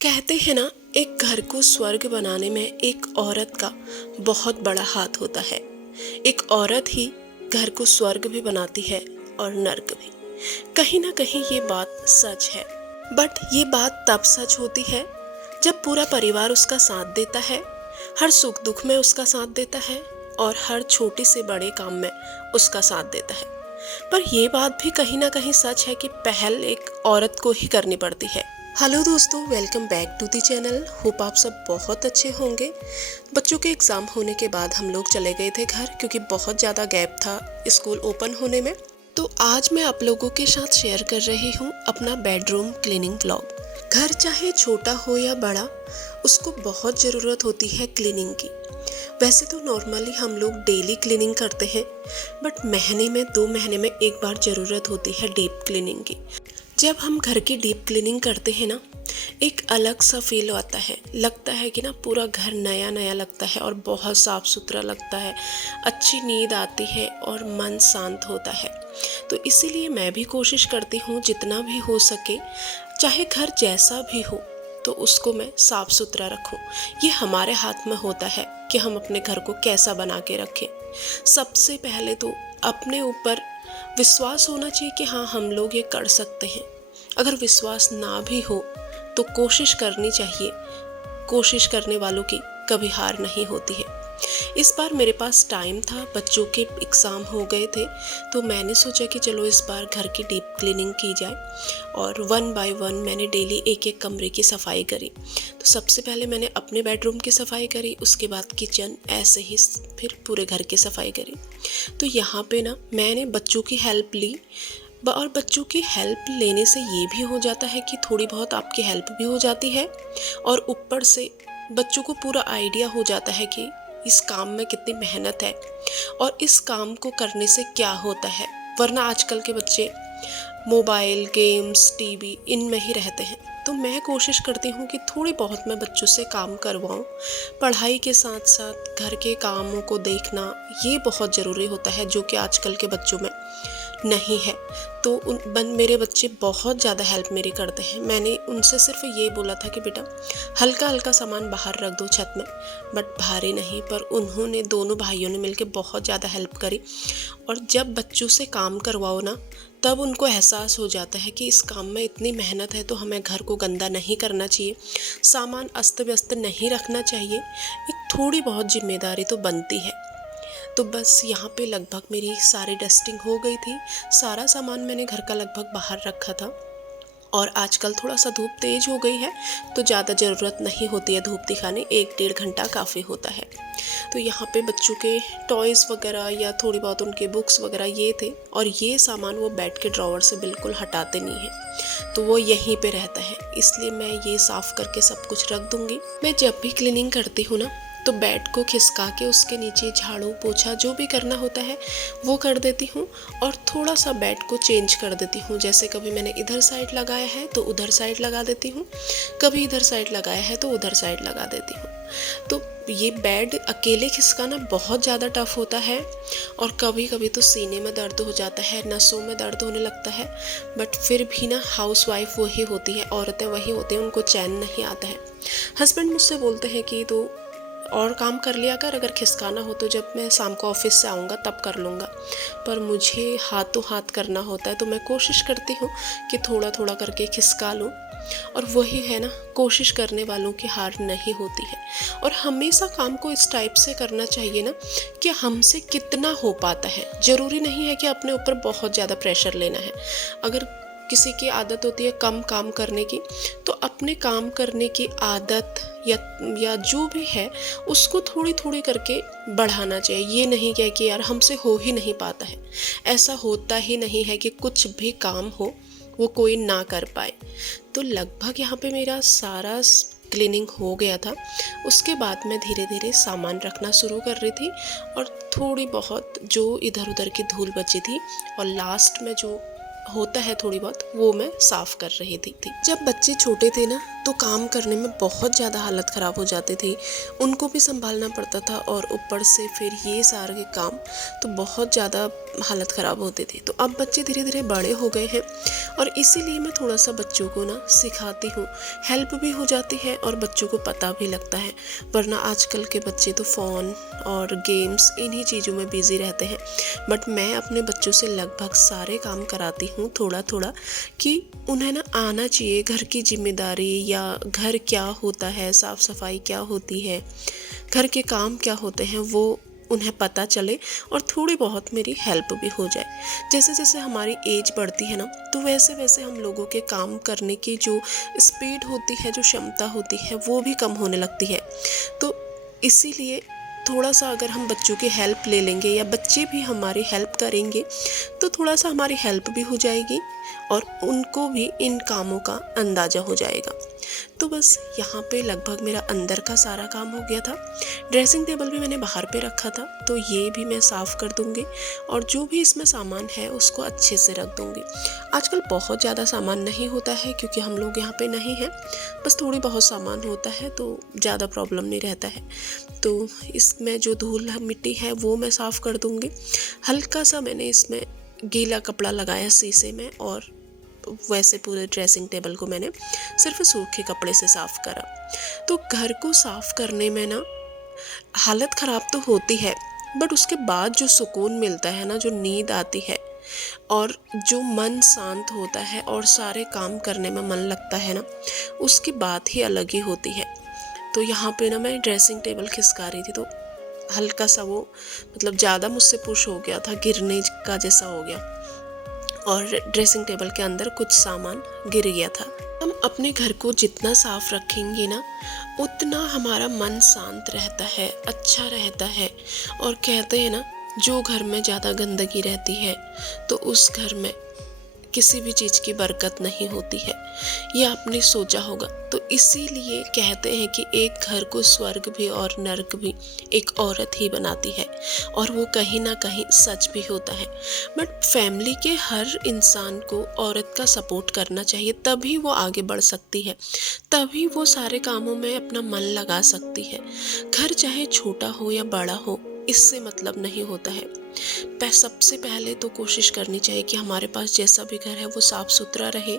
कहते हैं ना, एक घर को स्वर्ग बनाने में एक औरत का बहुत बड़ा हाथ होता है। एक औरत ही घर को स्वर्ग भी बनाती है और नर्क भी। कहीं ना कहीं ये बात सच है। बट ये बात तब सच होती है जब पूरा परिवार उसका साथ देता है, हर सुख दुख में उसका साथ देता है और हर छोटे से बड़े काम में उसका साथ देता है। पर यह बात भी कहीं ना कहीं सच है कि पहल एक औरत को ही करनी पड़ती है। हेलो दोस्तों, welcome back to the channel. Hope आप सब बहुत अच्छे होंगे। बच्चों के एग्ज़ाम होने के बाद हम लोग चले गए थे घर, क्योंकि बहुत ज़्यादा गैप था स्कूल ओपन होने में। तो आज मैं आप लोगों के साथ शेयर कर रही हूँ अपना बेडरूम क्लीनिंग व्लॉग। घर चाहे छोटा हो या बड़ा, उसको बहुत ज़रूरत होती है क्लीनिंग की। वैसे तो नॉर्मली हम लोग डेली क्लीनिंग करते हैं, बट महीने में 2 महीने में एक बार ज़रूरत होती है डीप क्लीनिंग की। जब हम घर की डीप क्लीनिंग करते हैं ना, एक अलग सा फील आता है। लगता है कि ना पूरा घर नया नया लगता है और बहुत साफ़ सुथरा लगता है। अच्छी नींद आती है और मन शांत होता है। तो इसीलिए मैं भी कोशिश करती हूँ जितना भी हो सके, चाहे घर जैसा भी हो, तो उसको मैं साफ़ सुथरा रखूँ। ये हमारे हाथ में होता है कि हम अपने घर को कैसा बना के रखें। सबसे पहले तो अपने ऊपर विश्वास होना चाहिए कि हाँ, हम लोग ये कर सकते हैं। अगर विश्वास ना भी हो तो कोशिश करनी चाहिए। कोशिश करने वालों की कभी हार नहीं होती है। इस बार मेरे पास टाइम था, बच्चों के एग्ज़ाम हो गए थे, तो मैंने सोचा कि चलो इस बार घर की डीप क्लीनिंग की जाए। और 1 बाय 1 मैंने डेली एक एक कमरे की सफाई करी। तो सबसे पहले मैंने अपने बेडरूम की सफाई करी, उसके बाद किचन, ऐसे ही फिर पूरे घर की सफाई करी। तो यहाँ पे ना मैंने बच्चों की हेल्प ली, और बच्चों की हेल्प लेने से ये भी हो जाता है कि थोड़ी बहुत आपकी हेल्प भी हो जाती है, और ऊपर से बच्चों को पूरा आइडिया हो जाता है कि इस काम में कितनी मेहनत है और इस काम को करने से क्या होता है। वरना आजकल के बच्चे मोबाइल, गेम्स, टीवी इनमें ही रहते हैं। तो मैं कोशिश करती हूँ कि थोड़ी बहुत मैं बच्चों से काम करवाऊँ। पढ़ाई के साथ साथ घर के कामों को देखना ये बहुत ज़रूरी होता है, जो कि आजकल के बच्चों में नहीं है। तो मेरे बच्चे बहुत ज़्यादा हेल्प मेरी करते हैं। मैंने उनसे सिर्फ ये बोला था कि बेटा हल्का हल्का सामान बाहर रख दो छत में, बट भारी नहीं। पर उन्होंने, दोनों भाइयों ने मिलकर बहुत ज़्यादा हेल्प करी। और जब बच्चों से काम करवाओ ना, तब उनको एहसास हो जाता है कि इस काम में इतनी मेहनत है, तो हमें घर को गंदा नहीं करना चाहिए, सामान अस्त व्यस्त नहीं रखना चाहिए। एक थोड़ी बहुत जिम्मेदारी तो बनती है। तो बस यहाँ पे लगभग मेरी सारी डस्टिंग हो गई थी। सारा सामान मैंने घर का लगभग बाहर रखा था। और आजकल थोड़ा सा धूप तेज हो गई है, तो ज़्यादा ज़रूरत नहीं होती है धूप दिखाने, 1-1.5 घंटा काफ़ी होता है। तो यहाँ पे बच्चों के टॉयज़ वगैरह या थोड़ी बहुत उनके बुक्स वगैरह ये थे, और ये सामान वो बेड के ड्रॉवर से बिल्कुल हटाते नहीं हैं, तो वो यहीं पे रहता है। इसलिए मैं ये साफ़ करके सब कुछ रख दूँगी। मैं जब भी क्लीनिंग करती हूँ ना, तो बेड को खिसका के उसके नीचे झाड़ू पोछा जो भी करना होता है वो कर देती हूँ, और थोड़ा सा बेड को चेंज कर देती हूँ। जैसे कभी मैंने इधर साइड लगाया है तो उधर साइड लगा देती हूँ, कभी इधर साइड लगाया है तो उधर साइड लगा देती हूँ। तो ये बेड अकेले खिसकाना बहुत ज़्यादा टफ होता है, और कभी कभी तो सीने में दर्द हो जाता है, नसों में दर्द होने लगता है। बट फिर भी ना, हाउस वाइफ वही होती है, औरतें वही होती हैं, उनको चैन नहीं आता है। हस्बैंड मुझसे बोलते हैं कि तो और काम कर लिया कर, अगर खिसकाना हो तो जब मैं शाम को ऑफिस से आऊँगा तब कर लूँगा। पर मुझे हाथों हाथ करना होता है, तो मैं कोशिश करती हूँ कि थोड़ा थोड़ा करके खिसका लूँ। और वही है ना, कोशिश करने वालों की हार नहीं होती है। और हमेशा काम को इस टाइप से करना चाहिए ना कि हमसे कितना हो पाता है। ज़रूरी नहीं है कि अपने ऊपर बहुत ज़्यादा प्रेशर लेना है। अगर किसी की आदत होती है कम काम करने की, तो अपने काम करने की आदत या जो भी है उसको थोड़ी थोड़ी करके बढ़ाना चाहिए। ये नहीं कह कि यार हमसे हो ही नहीं पाता है। ऐसा होता ही नहीं है कि कुछ भी काम हो वो कोई ना कर पाए। तो लगभग यहाँ पे मेरा सारा क्लीनिंग हो गया था। उसके बाद मैं धीरे धीरे सामान रखना शुरू कर रही थी, और थोड़ी बहुत जो इधर उधर की धूल बची थी और लास्ट में जो होता है थोड़ी बहुत, वो मैं साफ़ कर रही थी। जब बच्चे छोटे थे ना, तो काम करने में बहुत ज़्यादा हालत ख़राब हो जाती थी। उनको भी सँभालना पड़ता था और ऊपर से फिर ये सारे काम, तो बहुत ज़्यादा हालत ख़राब होती थी। तो अब बच्चे धीरे धीरे बड़े हो गए हैं और इसीलिए मैं थोड़ा सा बच्चों को ना सिखाती हूँ, हेल्प भी हो जाती है और बच्चों को पता भी लगता है। वरना आजकल के बच्चे तो फ़ोन और गेम्स इन्हीं चीज़ों में बिज़ी रहते हैं। बट मैं अपने बच्चों से लगभग सारे काम कराती हूँ थोड़ा थोड़ा, कि उन्हें ना आना चाहिए घर की जिम्मेदारी, या घर क्या होता है, साफ़ सफाई क्या होती है, घर के काम क्या होते हैं, वो उन्हें पता चले और थोड़ी बहुत मेरी हेल्प भी हो जाए। जैसे जैसे हमारी एज बढ़ती है ना, तो वैसे वैसे हम लोगों के काम करने की जो स्पीड होती है, जो क्षमता होती है, वो भी कम होने लगती है। तो इसीलिए थोड़ा सा अगर हम बच्चों की हेल्प ले लेंगे या बच्चे भी हमारी हेल्प करेंगे, तो थोड़ा सा हमारी हेल्प भी हो जाएगी और उनको भी इन कामों का अंदाज़ा हो जाएगा। तो बस यहाँ पे लगभग मेरा अंदर का सारा काम हो गया था। ड्रेसिंग टेबल भी मैंने बाहर पे रखा था, तो ये भी मैं साफ़ कर दूँगी और जो भी इसमें सामान है उसको अच्छे से रख दूँगी। आजकल बहुत ज़्यादा सामान नहीं होता है क्योंकि हम लोग यहाँ पे नहीं हैं, बस थोड़ी बहुत सामान होता है तो ज़्यादा प्रॉब्लम नहीं रहता है। तो इसमें जो धूल मिट्टी है वो मैं साफ़ कर दूँगी। हल्का सा मैंने इसमें गीला कपड़ा लगाया शीशे में, और वैसे पूरे ड्रेसिंग टेबल को मैंने सिर्फ सूखे कपड़े से साफ़ करा। तो घर को साफ़ करने में ना हालत ख़राब तो होती है, बट उसके बाद जो सुकून मिलता है ना, जो नींद आती है और जो मन शांत होता है और सारे काम करने में मन लगता है ना, उसकी बात ही अलग ही होती है। तो यहाँ पे ना मैं ड्रेसिंग टेबल खिसका रही थी, तो हल्का सा वो मतलब ज़्यादा मुझसे पुश हो गया था, गिरने का जैसा हो गया और ड्रेसिंग टेबल के अंदर कुछ सामान गिर गया था। हम अपने घर को जितना साफ रखेंगे ना, उतना हमारा मन शांत रहता है, अच्छा रहता है। और कहते हैं ना, जो घर में ज़्यादा गंदगी रहती है तो उस घर में किसी भी चीज़ की बरकत नहीं होती है। ये आपने सोचा होगा। तो इसीलिए कहते हैं कि एक घर को स्वर्ग भी और नर्क भी एक औरत ही बनाती है, और वो कहीं ना कहीं सच भी होता है। बट फैमिली के हर इंसान को औरत का सपोर्ट करना चाहिए, तभी वो आगे बढ़ सकती है, तभी वो सारे कामों में अपना मन लगा सकती है। घर चाहे छोटा हो या बड़ा हो, इससे मतलब नहीं होता है। सबसे पहले तो कोशिश करनी चाहिए कि हमारे पास जैसा भी घर है वो साफ़ सुथरा रहे,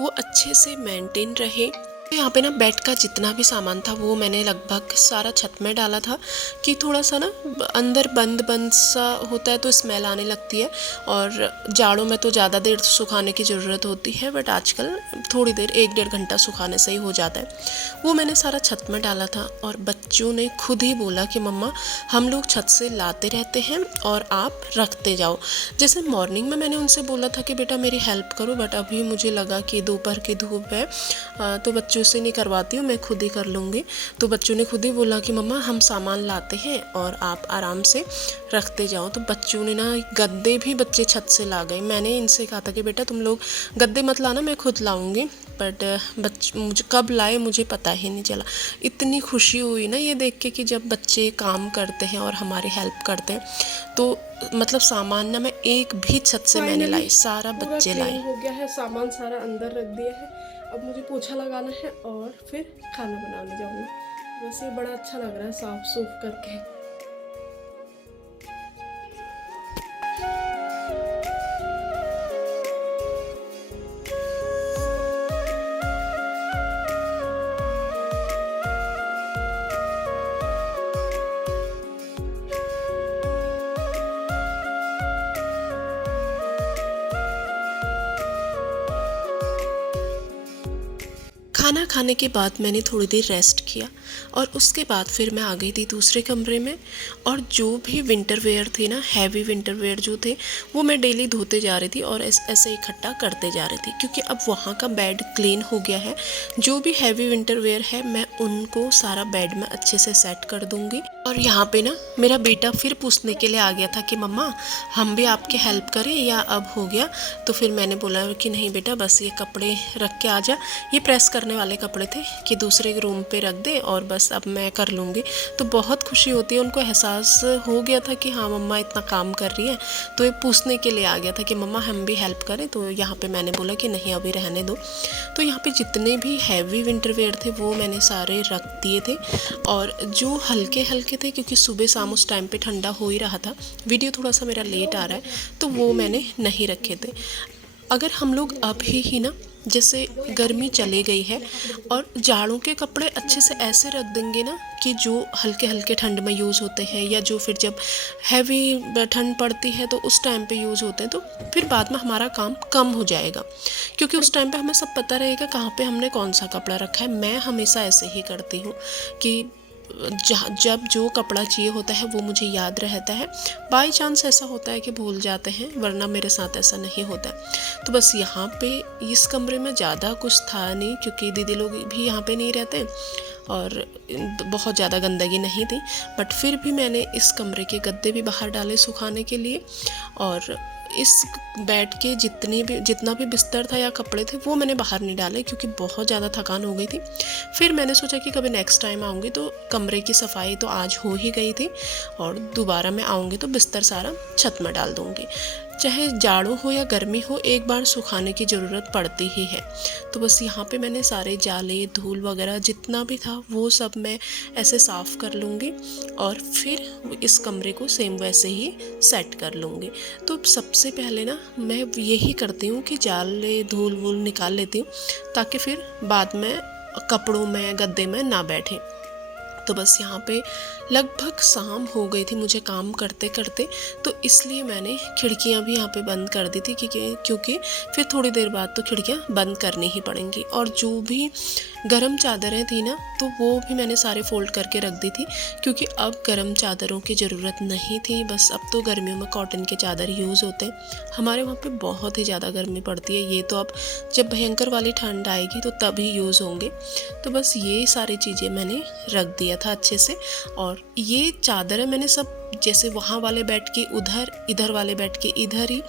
वो अच्छे से मेंटेन रहे। यहाँ पे ना बेड का जितना भी सामान था वो मैंने लगभग सारा छत में डाला था, कि थोड़ा सा ना अंदर बंद बंद सा होता है तो स्मेल आने लगती है, और जाड़ों में तो ज़्यादा देर सुखाने की ज़रूरत होती है, बट आजकल थोड़ी देर 1-1.5 घंटा सुखाने से ही हो जाता है। वो मैंने सारा छत में डाला था और बच्चों ने खुद ही बोला कि मम्मा हम लोग छत से लाते रहते हैं और आप रखते जाओ। जैसे मॉर्निंग में मैंने उनसे बोला था कि बेटा मेरी हेल्प करो, बट अभी मुझे लगा कि दोपहर की धूप है तो बच्चों से नहीं करवाती हूँ, मैं खुद ही कर लूँगी। तो बच्चों ने खुद ही बोला कि मम्मा हम सामान लाते हैं और आप आराम से रखते जाओ। तो बच्चों ने ना गद्दे भी बच्चे छत से ला गए। मैंने इनसे कहा था कि बेटा तुम लोग गद्दे मत लाना, मैं खुद लाऊंगी, बट मुझे कब लाए मुझे पता ही नहीं चला। इतनी खुशी हुई ना ये देख के कि जब बच्चे काम करते हैं और हमारी हेल्प करते हैं। तो मतलब सामान ना मैं एक भी छत से मैंने लाई, सारा बच्चे लाए। हो गया है, सामान सारा अंदर रख दिया है। अब मुझे पोछा लगाना है और फिर खाना बनाने जाऊंगी। वैसे बड़ा अच्छा लग रहा है साफ सूफ करके। खाना खाने के बाद मैंने थोड़ी देर रेस्ट किया और उसके बाद फिर मैं आ गई थी दूसरे कमरे में, और जो भी विंटर वेयर थे ना, हैवी विंटर वेयर जो थे वो मैं डेली धोते जा रही थी और ऐसे इकट्ठा करते जा रही थी, क्योंकि अब वहाँ का बेड क्लीन हो गया है। जो भी हैवी विंटर वेयर है मैं उनको सारा बेड में अच्छे से सेट कर दूँगी। और यहाँ पे ना मेरा बेटा फिर पूछने के लिए आ गया था कि मम्मा हम भी आपके हेल्प करें या अब हो गया। तो फिर मैंने बोला कि नहीं बेटा, बस ये कपड़े रख के आ जा। ये प्रेस करने वाले कपड़े थे कि दूसरे रूम पे रख दे और बस अब मैं कर लूँगी। तो बहुत खुशी होती है, उनको एहसास हो गया था कि हाँ मम्मा इतना काम कर रही है। तो ये पूछने के लिए आ गया था कि मम्मा हम भी हेल्प करें। तो यहाँ पर मैंने बोला कि नहीं अभी रहने दो। तो यहाँ पर जितने भी हैवी विंटर वेयर थे वो मैंने सारे रख दिए थे, और जो हल्के हल्के थे क्योंकि सुबह शाम उस टाइम पे ठंडा हो ही रहा था, वीडियो थोड़ा सा मेरा लेट आ रहा है तो वो मैंने नहीं रखे थे। अगर हम लोग अभी ही ना, जैसे गर्मी चली गई है और जाड़ों के कपड़े अच्छे से ऐसे रख देंगे ना कि जो हल्के हल्के ठंड में यूज़ होते हैं या जो फिर जब हैवी ठंड पड़ती है तो उस टाइम पे यूज़ होते हैं, तो फिर बाद में हमारा काम कम हो जाएगा, क्योंकि उस टाइम पे हमें सब पता रहेगा कहाँ पे हमने कौन सा कपड़ा रखा है। मैं हमेशा ऐसे ही करती हूँ कि जब जो कपड़ा चाहिए होता है वो मुझे याद रहता है। बाई चांस ऐसा होता है कि भूल जाते हैं, वरना मेरे साथ ऐसा नहीं होता। तो बस यहाँ पे इस कमरे में ज़्यादा कुछ था नहीं, क्योंकि दीदी लोग भी यहाँ पे नहीं रहते और बहुत ज़्यादा गंदगी नहीं थी। बट फिर भी मैंने इस कमरे के गद्दे भी बाहर डाले सुखाने के लिए, और इस बेड के जितना भी बिस्तर था या कपड़े थे वो मैंने बाहर नहीं डाले, क्योंकि बहुत ज़्यादा थकान हो गई थी। फिर मैंने सोचा कि कभी नेक्स्ट टाइम आऊँगी तो कमरे की सफाई तो आज हो ही गई थी, और दोबारा मैं आऊँगी तो बिस्तर सारा छत में डाल दूँगी। चाहे जाड़ों हो या गर्मी हो, एक बार सुखाने की ज़रूरत पड़ती ही है। तो बस यहाँ पे मैंने सारे जाले धूल वगैरह जितना भी था वो सब मैं ऐसे साफ़ कर लूँगी, और फिर इस कमरे को सेम वैसे ही सेट कर लूँगी। तो सबसे पहले ना मैं यही करती हूँ कि जाले धूल वूल निकाल लेती हूँ, ताकि फिर बाद में कपड़ों में गद्दे में ना बैठे। तो बस यहाँ पे लगभग शाम हो गई थी मुझे काम करते करते, तो इसलिए मैंने खिड़कियाँ भी यहाँ पे बंद कर दी थी, क्योंकि फिर थोड़ी देर बाद तो खिड़कियाँ बंद करनी ही पड़ेंगी। और जो भी गरम चादरें थी ना, तो वो भी मैंने सारे फोल्ड करके रख दी थी, क्योंकि अब गरम चादरों की ज़रूरत नहीं थी। बस अब तो गर्मियों में कॉटन के चादर यूज़ होते हैं। हमारे वहाँ पे बहुत ही ज़्यादा गर्मी पड़ती है, ये तो अब जब भयंकर वाली ठंड आएगी तो तभी यूज़ होंगे। तो बस ये सारी चीज़ें मैंने रख दिया था अच्छे से। और ये चादरें मैंने सब, जैसे वहाँ वाले बेड के उधर, इधर वाले बेड के इधर ही,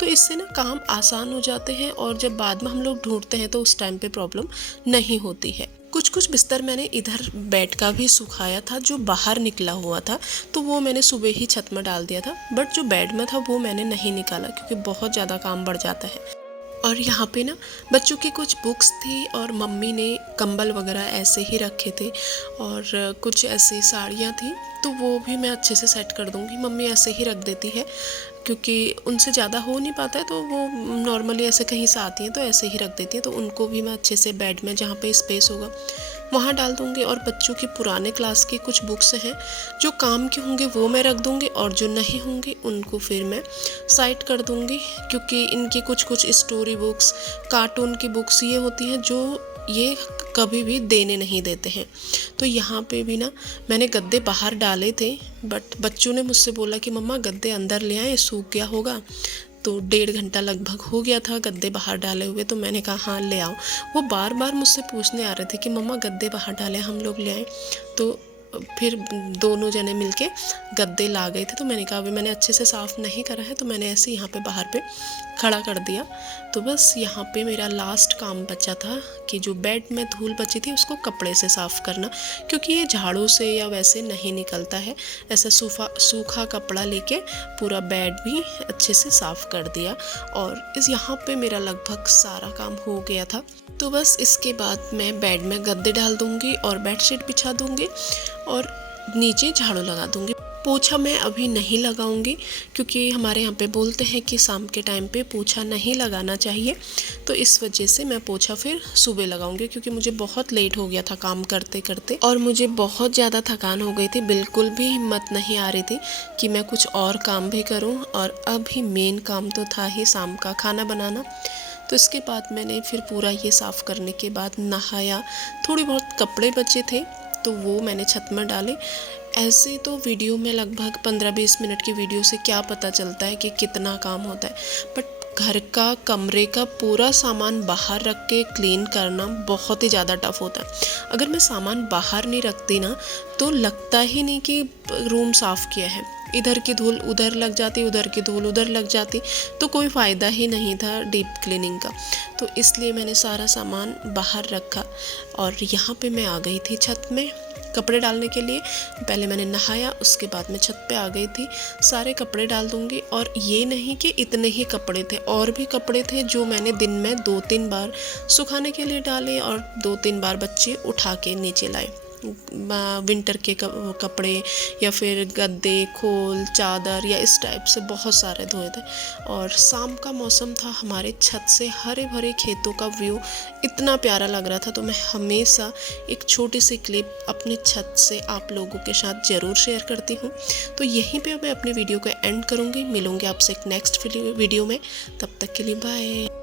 तो इससे ना काम आसान हो जाते हैं, और जब बाद में हम लोग ढूंढते हैं तो उस टाइम पे प्रॉब्लम नहीं होती है। कुछ बिस्तर मैंने इधर बेड का भी सुखाया था जो बाहर निकला हुआ था, तो वो मैंने सुबह ही छत में डाल दिया था। बट जो बेड में था वो मैंने नहीं निकाला, क्योंकि बहुत ज़्यादा काम बढ़ जाता है। और यहाँ पे ना बच्चों की कुछ बुक्स थी, और मम्मी ने कंबल वगैरह ऐसे ही रखे थे, और कुछ ऐसी साड़ियाँ थी, तो वो भी मैं अच्छे से सेट कर दूँगी। मम्मी ऐसे ही रख देती है, क्योंकि उनसे ज़्यादा हो नहीं पाता है, तो वो नॉर्मली ऐसे कहीं से आती हैं तो ऐसे ही रख देती हैं। तो उनको भी मैं अच्छे से बेड में जहाँ पे स्पेस होगा वहाँ डाल दूँगी। और बच्चों की पुराने क्लास की कुछ बुक्स हैं जो काम के होंगे वो मैं रख दूँगी, और जो नहीं होंगे उनको फिर मैं साइड कर दूँगी, क्योंकि इनकी कुछ स्टोरी बुक्स, कार्टून की बुक्स ये होती हैं जो ये कभी भी देने नहीं देते हैं। तो यहाँ पे भी ना मैंने गद्दे बाहर डाले थे, बट बच्चों ने मुझसे बोला कि मम्मा गद्दे अंदर ले आए, सूख गया होगा। तो 1.5 घंटा लगभग हो गया था गद्दे बाहर डाले हुए, तो मैंने कहा हाँ ले आओ। वो बार बार मुझसे पूछने आ रहे थे कि मम्मा गद्दे बाहर डाले, हम लोग ले आए। तो फिर दोनों जने मिलके गद्दे ला गए थे। तो मैंने कहा अभी मैंने अच्छे से साफ़ नहीं करा है, तो मैंने ऐसे यहाँ पे बाहर पे खड़ा कर दिया। तो बस यहाँ पे मेरा लास्ट काम बचा था कि जो बेड में धूल बची थी उसको कपड़े से साफ़ करना, क्योंकि ये झाड़ू से या वैसे नहीं निकलता है। ऐसा सूखा कपड़ा लेके पूरा बेड भी अच्छे से साफ़ कर दिया, और इस यहाँ पे मेरा लगभग सारा काम हो गया था। तो बस इसके बाद मैं बेड में गद्दे डाल दूँगी और बेडशीट बिछा दूँगी, और नीचे झाड़ू लगा दूँगी। पोछा मैं अभी नहीं लगाऊंगी, क्योंकि हमारे यहाँ पे बोलते हैं कि शाम के टाइम पे पोछा नहीं लगाना चाहिए। तो इस वजह से मैं पोछा फिर सुबह लगाऊंगी, क्योंकि मुझे बहुत लेट हो गया था काम करते करते, और मुझे बहुत ज़्यादा थकान हो गई थी। बिल्कुल भी हिम्मत नहीं आ रही थी कि मैं कुछ और काम भी करूँ, और अभी मेन काम तो था ही शाम का खाना बनाना। तो इसके बाद मैंने फिर पूरा ये साफ़ करने के बाद नहाया। थोड़ी बहुत कपड़े बचे थे तो वो मैंने छत में डाले। ऐसे तो वीडियो में लगभग 15-20 मिनट की वीडियो से क्या पता चलता है कि कितना काम होता है, बट घर का कमरे का पूरा सामान बाहर रख के क्लीन करना बहुत ही ज़्यादा टफ होता है। अगर मैं सामान बाहर नहीं रखती ना तो लगता ही नहीं कि रूम साफ़ किया है। इधर की धूल उधर लग जाती, उधर की धूल उधर लग जाती, तो कोई फ़ायदा ही नहीं था डीप क्लीनिंग का। तो इसलिए मैंने सारा सामान बाहर रखा और यहाँ पे मैं आ गई थी छत में कपड़े डालने के लिए। पहले मैंने नहाया, उसके बाद मैं छत पे आ गई थी। सारे कपड़े डाल दूँगी और ये नहीं कि इतने ही कपड़े थे, और भी कपड़े थे जो मैंने दिन में 2-3 बार सुखाने के लिए डाले और 2-3 बार बच्चे उठा के नीचे लाए। विंटर के कपड़े या फिर गद्दे, खोल, चादर या इस टाइप से बहुत सारे धोए थे। और शाम का मौसम था, हमारे छत से हरे भरे खेतों का व्यू इतना प्यारा लग रहा था। तो मैं हमेशा एक छोटी सी क्लिप अपनी छत से आप लोगों के साथ ज़रूर शेयर करती हूँ। तो यहीं पे मैं अपनी वीडियो को एंड करूँगी। मिलूँगी आपसे एक नेक्स्ट वीडियो में। तब तक के लिए बाय।